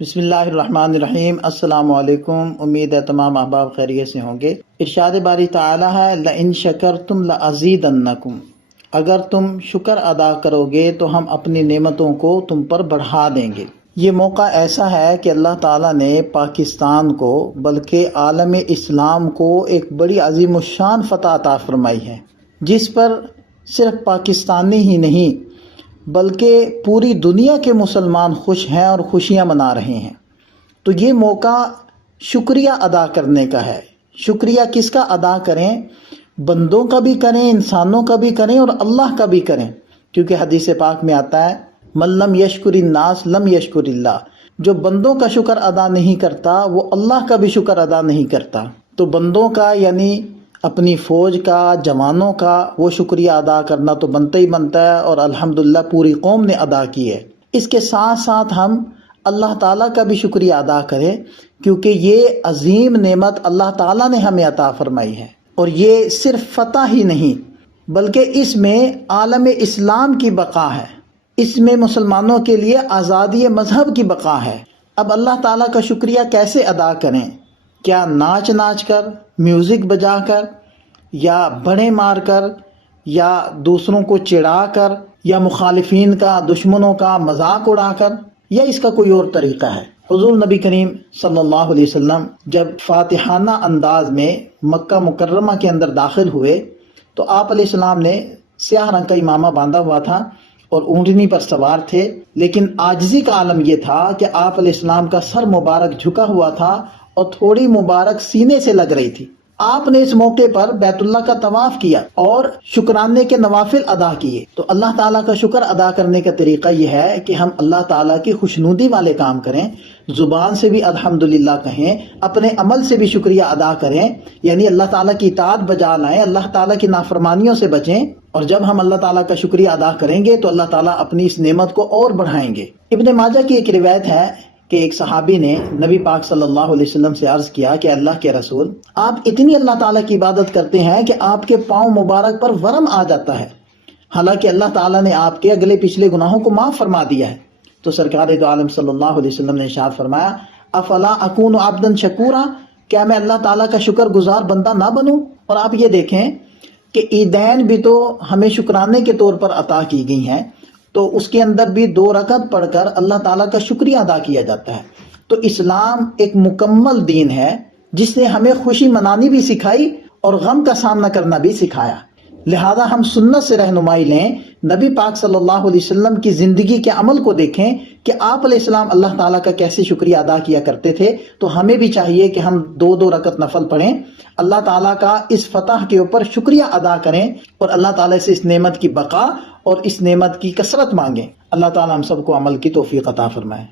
بسم اللہ الرحمن الرحیم۔ السلام علیکم۔ امید ہے تمام احباب خیریت سے ہوں گے۔ ارشاد باری تعالی ہے لئن شکرتم لازیدنکم، اگر تم شکر ادا کرو گے تو ہم اپنی نعمتوں کو تم پر بڑھا دیں گے۔ یہ موقع ایسا ہے کہ اللہ تعالیٰ نے پاکستان کو بلکہ عالم اسلام کو ایک بڑی عظیم الشان فتح عطا فرمائی ہے، جس پر صرف پاکستانی ہی نہیں بلکہ پوری دنیا کے مسلمان خوش ہیں اور خوشیاں منا رہے ہیں۔ تو یہ موقع شکریہ ادا کرنے کا ہے۔ شکریہ کس کا ادا کریں؟ بندوں کا بھی کریں، انسانوں کا بھی کریں اور اللہ کا بھی کریں، کیونکہ حدیث پاک میں آتا ہے من لم یشکر الناس لم یشکر اللہ، جو بندوں کا شکر ادا نہیں کرتا وہ اللہ کا بھی شکر ادا نہیں کرتا۔ تو بندوں کا یعنی اپنی فوج کا، جوانوں کا وہ شکریہ ادا کرنا تو بنتا ہی بنتا ہے، اور الحمدللہ پوری قوم نے ادا کی ہے۔ اس کے ساتھ ساتھ ہم اللہ تعالیٰ کا بھی شکریہ ادا کریں، کیونکہ یہ عظیم نعمت اللہ تعالیٰ نے ہمیں عطا فرمائی ہے، اور یہ صرف فتح ہی نہیں بلکہ اس میں عالم اسلام کی بقا ہے، اس میں مسلمانوں کے لیے آزادی مذہب کی بقا ہے۔ اب اللہ تعالیٰ کا شکریہ کیسے ادا کریں؟ کیا ناچ کر، میوزک بجا کر، یا بڑے مار کر، یا دوسروں کو چڑھا کر، یا مخالفین کا، دشمنوں کا مذاق اڑا کر، یا اس کا کوئی اور طریقہ ہے؟ حضور نبی کریم صلی اللہ علیہ وسلم جب فاتحانہ انداز میں مکہ مکرمہ کے اندر داخل ہوئے تو آپ علیہ السلام نے سیاہ رنگ کا امامہ باندھا ہوا تھا اور اونٹنی پر سوار تھے، لیکن عاجزی کا عالم یہ تھا کہ آپ علیہ السلام کا سر مبارک جھکا ہوا تھا اور تھوڑی مبارک سینے سے لگ رہی تھی۔ آپ نے اس موقع پر بیت اللہ کا طواف کیا اور شکرانے کے نوافل ادا کیے۔ تو اللہ تعالیٰ کا شکر ادا کرنے کا طریقہ یہ ہے کہ ہم اللہ تعالیٰ کی خوشنودی والے کام کریں، زبان سے بھی الحمدللہ کہیں، اپنے عمل سے بھی شکریہ ادا کریں، یعنی اللہ تعالیٰ کی اطاعت بجا لائیں، اللہ تعالیٰ کی نافرمانیوں سے بچیں، اور جب ہم اللہ تعالیٰ کا شکریہ ادا کریں گے تو اللہ تعالیٰ اپنی اس نعمت کو اور بڑھائیں گے۔ ابن ماجہ کی ایک روایت ہے کہ ایک صحابی نے نبی پاک صلی اللہ علیہ وسلم سے عرض کیا کہ اللہ کے رسول، آپ اتنی اللہ تعالیٰ کی عبادت کرتے ہیں کہ آپ کے پاؤں مبارک پر ورم آ جاتا ہے، حالانکہ اللہ تعالیٰ نے آپ کے اگلے پچھلے گناہوں کو معاف فرما دیا ہے۔ تو سرکار دو عالم صلی اللہ علیہ وسلم نے ارشاد فرمایا افلا اکون عبدا شکورا، کیا میں اللہ تعالیٰ کا شکر گزار بندہ نہ بنوں؟ اور آپ یہ دیکھیں کہ عیدین بھی تو ہمیں شکرانے کے طور پر عطا کی گئی ہیں، تو اس کے اندر بھی 2 رکعت پڑھ کر اللہ تعالیٰ کا شکریہ ادا کیا جاتا ہے۔ تو اسلام ایک مکمل دین ہے جس نے ہمیں خوشی منانی بھی سکھائی اور غم کا سامنا کرنا بھی سکھایا۔ لہذا ہم سنت سے رہنمائی لیں، نبی پاک صلی اللہ علیہ وسلم کی زندگی کے عمل کو دیکھیں کہ آپ علیہ السلام اللہ تعالیٰ کا کیسے شکریہ ادا کیا کرتے تھے۔ تو ہمیں بھی چاہیے کہ ہم 2 رکعت نفل پڑھیں، اللہ تعالیٰ کا اس فتح کے اوپر شکریہ ادا کریں، اور اللہ تعالیٰ سے اس نعمت کی بقا اور اس نعمت کی کثرت مانگیں۔ اللہ تعالیٰ ہم سب کو عمل کی توفیق عطا فرمائے۔